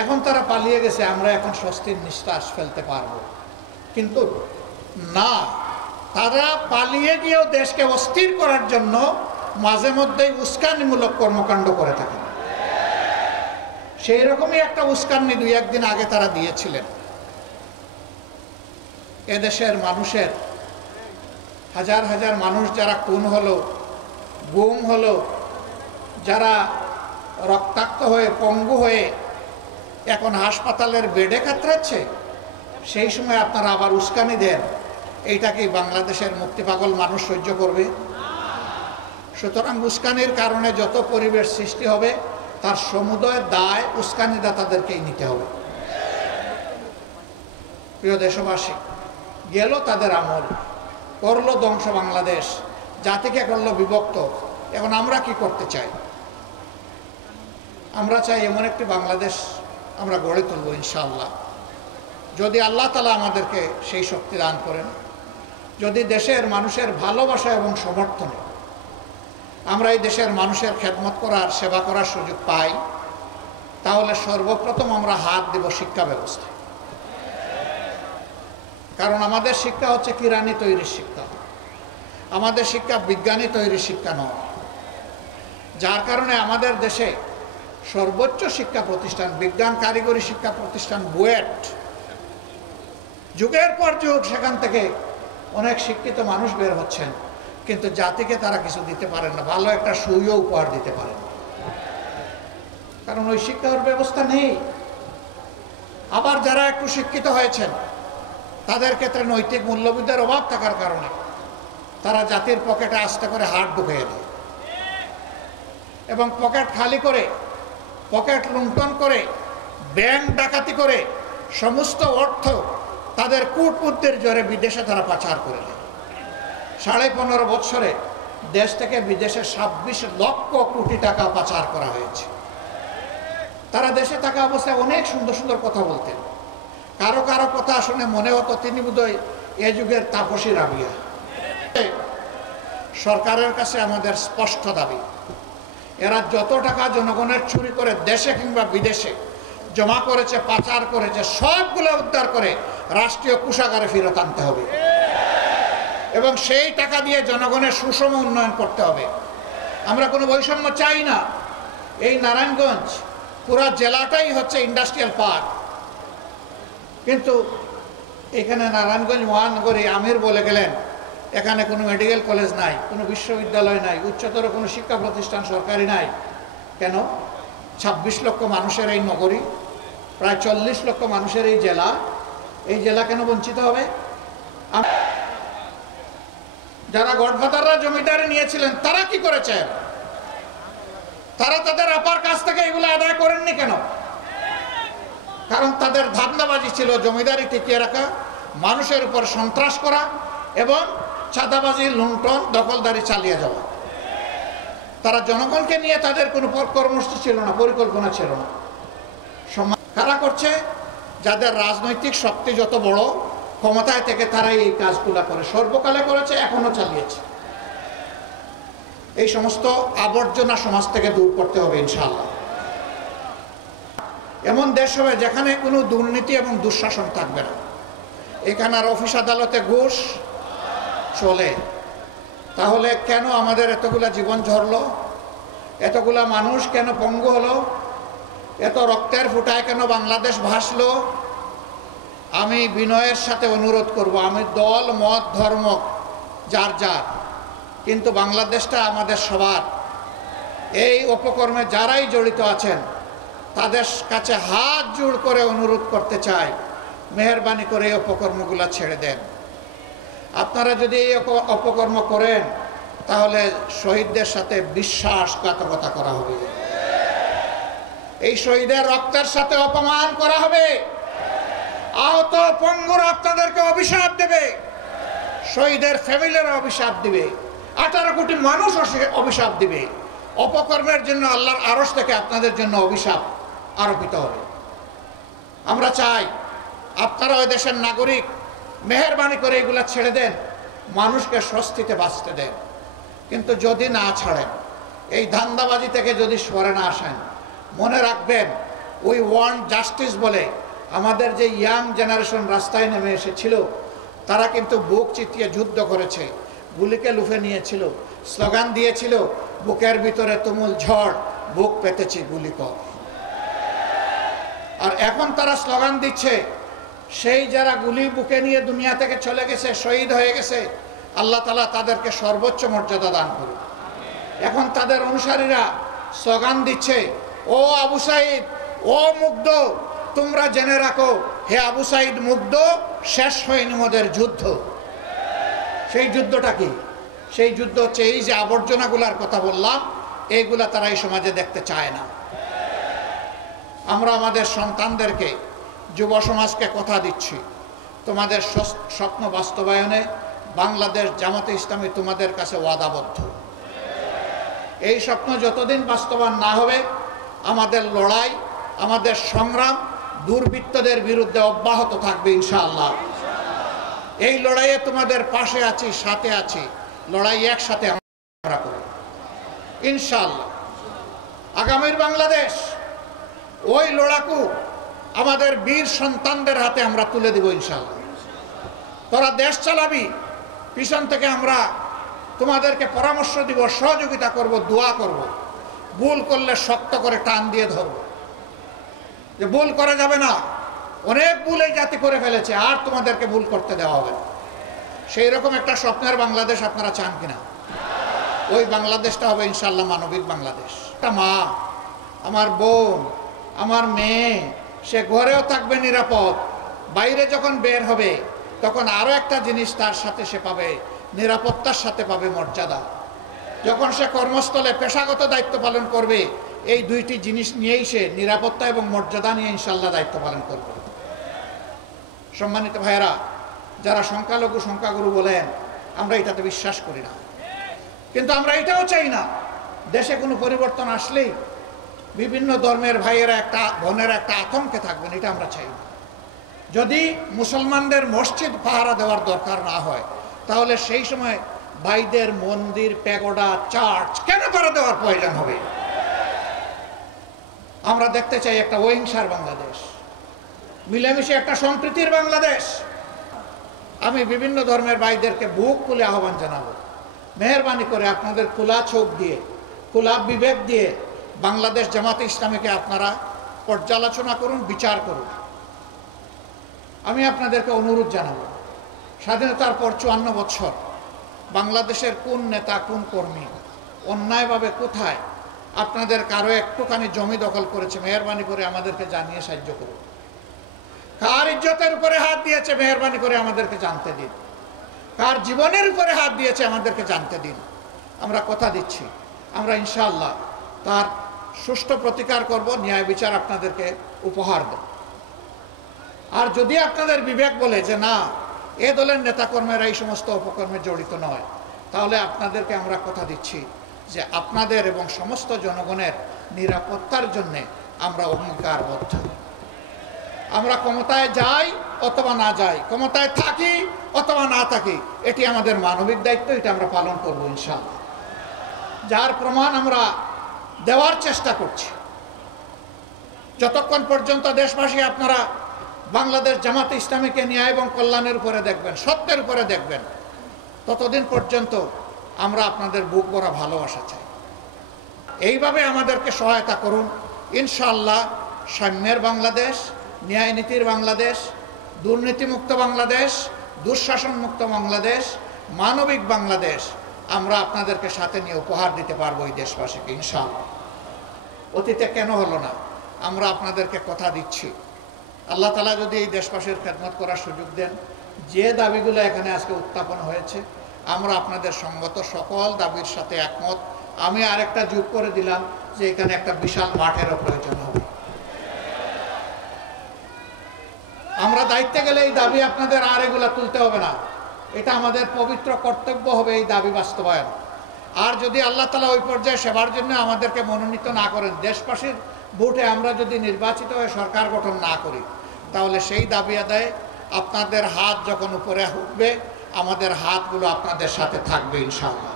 এখন তারা পালিয়ে গেছে, আমরা এখন স্বস্তির নিঃশ্বাস ফেলতে পারবো। কিন্তু না, তারা পালিয়ে গিয়েও দেশকে অস্থির করার জন্য মাঝে মধ্যেই উস্কানিমূলক কর্মকাণ্ড করে থাকে। সেই রকমই একটা উস্কানি 2-1 দিন আগে তারা দিয়েছিলেন। এদেশের মানুষের হাজার হাজার মানুষ যারা খুন হলো, গুম হলো, যারা রক্তাক্ত হয়ে পঙ্গু হয়ে এখন হাসপাতালের বেডে কাতরাচ্ছে, সেই সময় আপনারা আবার উস্কানি দেন। এইটা কি বাংলাদেশের মুক্তিপাগল মানুষ সহ্য করবে? সুতরাং উস্কানির কারণে যত পরিবেশ সৃষ্টি হবে তার সমুদয় দায় উস্কানিদাতাদেরকেই নিতে হবে। প্রিয় দেশবাসী, গেল তাদের আমল, করলো ধ্বংস বাংলাদেশ, জাতিকে করলো বিভক্ত। এখন আমরা কি করতে চাই? আমরা চাই এমন একটি বাংলাদেশ আমরা গড়ে তুলব ইনশাআল্লাহ, যদি আল্লাহ তাআলা আমাদেরকে সেই শক্তি দান করেন। যদি দেশের মানুষের ভালোবাসা এবং সমর্থনে আমরা এই দেশের মানুষের খেদমত করার, সেবা করার সুযোগ পাই, তাহলে সর্বপ্রথম আমরা হাত দেব শিক্ষা ব্যবস্থায়। কারণ আমাদের শিক্ষা হচ্ছে কিরানি তৈরির শিক্ষা, আমাদের শিক্ষা বিজ্ঞানী তৈরির শিক্ষা নয়। যার কারণে আমাদের দেশে সর্বোচ্চ শিক্ষা প্রতিষ্ঠান, বিজ্ঞান কারিগরি শিক্ষা প্রতিষ্ঠান বুয়েট, যুগের পর যুগ সেখান থেকে অনেক শিক্ষিত মানুষ বের হচ্ছেন, কিন্তু জাতিকে তারা কিছু দিতে পারেন না, ভালো একটা সুইও উপহার দিতে পারেন না, কারণ ওই শিক্ষার ব্যবস্থা নেই। আবার যারা একটু শিক্ষিত হয়েছেন তাদের ক্ষেত্রে নৈতিক মূল্যবোধের অভাব থাকার কারণে তারা জাতির পকেটে আস্তে করে হাত ঢুকিয়ে দেয় এবং পকেট খালি করে, পকেট লুণ্ঠন করে, ব্যাংক ডাকাতি করে সমস্ত অর্থ তাদের কূটবুদ্ধির জোরে বিদেশে তারা পাচার করে দেয়। 15.5 বছরে দেশ থেকে বিদেশে 26 লক্ষ কোটি টাকা পাচার করা হয়েছে। তারা দেশে থাকা অবস্থায় অনেক সুন্দর সুন্দর কথা বলতেন, কারো কারো কথা শুনে মনে হতো তিনি বোধহয় এ যুগের তাপসী রাবিয়া। সরকারের কাছে আমাদের স্পষ্ট দাবি, এরা যত টাকা জনগণের চুরি করে দেশে কিংবা বিদেশে জমা করেছে, পাচার করেছে, সবগুলো উদ্ধার করে রাষ্ট্রীয় কোষাগারে ফেরত আনতে হবে এবং সেই টাকা দিয়ে জনগণের সুষম উন্নয়ন করতে হবে। আমরা কোনো বৈষম্য চাই না। এই নারায়ণগঞ্জ পুরা জেলাটাই হচ্ছে ইন্ডাস্ট্রিয়াল পার্ক, কিন্তু এখানে নারায়ণগঞ্জ মহানগরী আমির বলে গেলেন এখানে কোনো মেডিকেল কলেজ নাই, কোনো বিশ্ববিদ্যালয় নাই, উচ্চতর কোনো শিক্ষা প্রতিষ্ঠান সরকারি নাই। কেন? 26 লক্ষ মানুষের এই নগরী, প্রায় 40 লক্ষ মানুষের এই জেলা কেন বঞ্চিত হবে? যারা গডফাদাররা জমিদারি নিয়েছিলেন তারা কি করেছেন? তারা তাদের আপার কাছ থেকে এগুলো আদায় করেননি কেন? কারণ তাদের ধান্দাবাজি ছিল জমিদারি টিকিয়ে রাখা, মানুষের উপর সন্ত্রাস করা এবং চাঁদাবাজি, লুণ্ঠন, দখলদারি চালিয়ে যাওয়া। তারা জনগণকে নিয়ে তাদের কোনো কর্মসূচি ছিল না, পরিকল্পনা ছিল না। কারা করছে? যাদের রাজনৈতিক শক্তি যত বড়, ক্ষমতায় থেকে তারাই এই কাজগুলা করে, সর্বকালে করেছে, এখনো চালিয়েছে। এই সমস্ত আবর্জনা সমাজ থেকে দূর করতে হবে ইনশাআল্লাহ। এমন দেশ হবে যেখানে কোনো দুর্নীতি এবং দুঃশাসন থাকবে না। এখানে আর অফিস আদালতে ঘুষ চলে। তাহলে কেন আমাদের এতগুলা জীবন ঝরলো? এতগুলা মানুষ কেন পঙ্গু হলো? এত রক্তের ফুটায় কেন বাংলাদেশ ভাসলো? আমি বিনয়ের সাথে অনুরোধ করব, আমি দল, মত, ধর্ম যার যার, কিন্তু বাংলাদেশটা আমাদের সবার। এই অপকর্মে যারাই জড়িত আছেন তাদের কাছে হাত জোড় করে অনুরোধ করতে চাই, মেহেরবানি করে এই অপকর্মগুলো ছেড়ে দেন। আপনারা যদি এই অপকর্ম করেন তাহলে শহীদদের সাথে বিশ্বাসঘাতকতা করা হবে, এই শহীদের রক্তের সাথে অপমান করা হবে। আহত পঙ্গুরা আপনাদেরকে অভিশাপ দেবে, শহীদের ফ্যামিলিরা অভিশাপ দিবে, 18 কোটি মানুষ অভিশাপ দিবে। অপকর্মের জন্য আল্লাহর আরশ থেকে আপনাদের জন্য অভিশাপ আরোপিত হবে। আমরা চাই আপনারা ওই দেশের নাগরিক, মেহেরবানি করে এগুলা ছেড়ে দেন, মানুষকে স্বস্তিতে বাঁচতে দেন। কিন্তু যদি না ছাড়েন, এই ধান্দাবাজি থেকে যদি সরে না আসেন, মনে রাখবেন ওই ওয়ান জাস্টিস বলে আমাদের যে ইয়াং জেনারেশন রাস্তায় নেমে এসেছিল, তারা কিন্তু বুক চিতিয়ে যুদ্ধ করেছে, গুলিকে লুফে নিয়েছিল, স্লোগান দিয়েছিল, বুকের ভিতরে তুমুল ঝড়, বুক পেতেছি গুলি কর। আর এখন তারা স্লোগান দিচ্ছে, সেই যারা গুলি বুকে নিয়ে দুনিয়া থেকে চলে গেছে, শহীদ হয়ে গেছে, আল্লাহ তাআলা তাদেরকে সর্বোচ্চ মর্যাদা দান করুন। এখন তাদের অনুসারীরা স্লোগান দিচ্ছে, ও আবু সাঈদ, ও মুগ্ধ, তোমরা জেনে রাখো, হে আবু সাঈদ মুগ্ধ, শেষ হয়নি মোদের যুদ্ধ। সেই যুদ্ধটা কি? সেই যুদ্ধ হচ্ছে এই যে আবর্জনাগুলার কথা বললাম, এইগুলা তারা এই সমাজে দেখতে চায় না। আমরা আমাদের সন্তানদেরকে, যুব সমাজকে কথা দিচ্ছি, তোমাদের স্বপ্ন বাস্তবায়নে বাংলাদেশ জামাতে ইসলামী তোমাদের কাছে ওয়াদাবদ্ধ। এই স্বপ্ন যতদিন বাস্তবায়ন না হবে, আমাদের লড়াই, আমাদের সংগ্রাম দুর্বৃত্তদের বিরুদ্ধে অব্যাহত থাকবে ইনশাআল্লাহ। এই লড়াইয়ে তোমাদের পাশে আছি, সাথে আছি, লড়াই একসাথে আমরা করি ইনশাআল্লাহ। আগামীর বাংলাদেশ, ওই লড়াকু আমাদের বীর সন্তানদের হাতে আমরা তুলে দেব ইনশাআল্লাহ। তোরা দেশ চালাবি, পিছন থেকে আমরা তোমাদেরকে পরামর্শ দিব, সহযোগিতা করব, দোয়া করব। ভুল করলে শক্ত করে টান দিয়ে ধরব, যে ভুল করা যাবে না, অনেক ভুল এই জাতি করে ফেলেছে, আর তোমাদেরকে ভুল করতে দেওয়া হবে না। সেই রকম একটা স্বপ্নের বাংলাদেশ আপনারা চান কিনা? ওই বাংলাদেশটা হবে ইনশাআল্লাহ মানবিক বাংলাদেশ। একটা মা, আমার বোন, আমার মেয়ে, সে ঘরেও থাকবে নিরাপদ, বাইরে যখন বের হবে তখন আরো একটা জিনিস তার সাথে সে পাবে, নিরাপত্তার সাথে পাবে মর্যাদা। যখন সে কর্মস্থলে পেশাগত দায়িত্ব পালন করবে, এই দুইটি জিনিস নিয়েই সে নিরাপত্তা এবং মর্যাদা নিয়ে ইনশাআল্লাহ দায়িত্ব পালন করবে। সম্মানিত ভাইয়েরা, যারা সংখ্যালঘু সংখ্যাগুরু বলেন, আমরা এটাতে বিশ্বাস করি না, কিন্তু আমরা এটাও চাই না দেশে কোনো পরিবর্তন আসলেই বিভিন্ন ধর্মের ভাইয়েরা একটা বোনেরা একটা আতঙ্কে থাকবেন, এটা আমরা চাই না। যদি মুসলমানদের মসজিদ পাহারা দেওয়ার দরকার না হয়, তাহলে সেই সময় ভাইদের মন্দির, প্যাগোডা, চার্চ কেন পাহারা দেওয়ার প্রয়োজন হবে? আমরা দেখতে চাই একটা অহিংসার বাংলাদেশ, মিলেমিশে একটা সম্প্রীতির বাংলাদেশ। আমি বিভিন্ন ধর্মের ভাইদেরকে বুক খুলে আহ্বান জানাবো, মেহেরবানি করে আপনাদের খোলা চোখ দিয়ে, খোলা বিবেক দিয়ে বাংলাদেশ জামাতে ইসলামীকে আপনারা পর্যালোচনা করুন, বিচার করুন। আমি আপনাদেরকে অনুরোধ জানাবো, স্বাধীনতার পর 54 বছর বাংলাদেশের কোন নেতা, কোন কর্মী অন্যায়ভাবে কোথায় আপনাদের কারো একটুখানি জমি দখল করেছে, মেহেরবানি করে আমাদেরকে জানিয়ে সাহায্য করুন। কার ইজ্জতের উপরে হাত দিয়েছে, মেহেরবানি করে আমাদেরকে জানতে দিন। কার জীবনের উপরে হাত দিয়েছে, আমাদেরকে জানতে দিন। আমরা কথা দিচ্ছি, আমরা ইনশাআল্লাহ তার সুষ্ঠু প্রতিকার করব, ন্যায় বিচার আপনাদেরকে উপহার দেব। আর যদি আপনাদের বিবেক বলে যে না, এ দলের নেতাকর্মীরা এই সমস্ত অপকর্মে জড়িত নয়, তাহলে আপনাদেরকে আমরা কথা দিচ্ছি যে আপনাদের এবং সমস্ত জনগণের নিরাপত্তার জন্য আমরা অঙ্গীকারবদ্ধ। আমরা ক্ষমতায় যাই অথবা না যাই, ক্ষমতায় থাকি অথবা না থাকি, এটি আমাদের মানবিক দায়িত্ব, এটা আমরা পালন করব ইনশাআল্লাহ। যার প্রমাণ আমরা দেওয়ার চেষ্টা করছি। যতক্ষণ পর্যন্ত দেশবাসী আপনারা বাংলাদেশ জামাতে ইসলামীকে ন্যায় এবং কল্যাণের উপরে দেখবেন, সত্যের উপরে দেখবেন, ততদিন পর্যন্ত আমরা আপনাদের বুক ভরা ভালোবাসা চাই। এইভাবে আমাদেরকে সহায়তা করুন ইনশাআল্লাহ। সাম্যের বাংলাদেশ, ন্যায় নীতির বাংলাদেশ, দুর্নীতিমুক্ত বাংলাদেশ, দুঃশাসন মুক্ত বাংলাদেশ, মানবিক বাংলাদেশ আমরা আপনাদেরকে সাথে নিয়ে উপহার দিতে পারবো এই দেশবাসীকে ইনশাআল্লাহ। অতীতে কেন হলো না? আমরা আপনাদেরকে কথা দিচ্ছি, আল্লাহ তাআলা যদি এই দেশবাসীর খেদমত করার সুযোগ দেন, যে দাবিগুলো এখানে আজকে উত্থাপন হয়েছে, আমরা আপনাদের সঙ্গত সকল দাবির সাথে একমত। আমি আরেকটা যোগ করে দিলাম যে এখানে একটা বিশাল মাঠেরও প্রয়োজন হবে। আমরা দায়িত্বে গেলে এই দাবি আপনাদের আর এগুলা তুলতে হবে না, এটা আমাদের পবিত্র কর্তব্য হবে এই দাবি বাস্তবায়ন। আর যদি আল্লাহ তাআলা ওই পর্যায়ে সেবার জন্য আমাদেরকে মনোনীত না করেন, দেশবাসীর ভোটে আমরা যদি নির্বাচিত হয়ে সরকার গঠন না করি, তাহলে সেই দাবি আদায়ে আপনাদের হাত যখন উপরে উঠবে, আমাদের হাতগুলো আপনাদের সাথে থাকবে ইনশাআল্লাহ।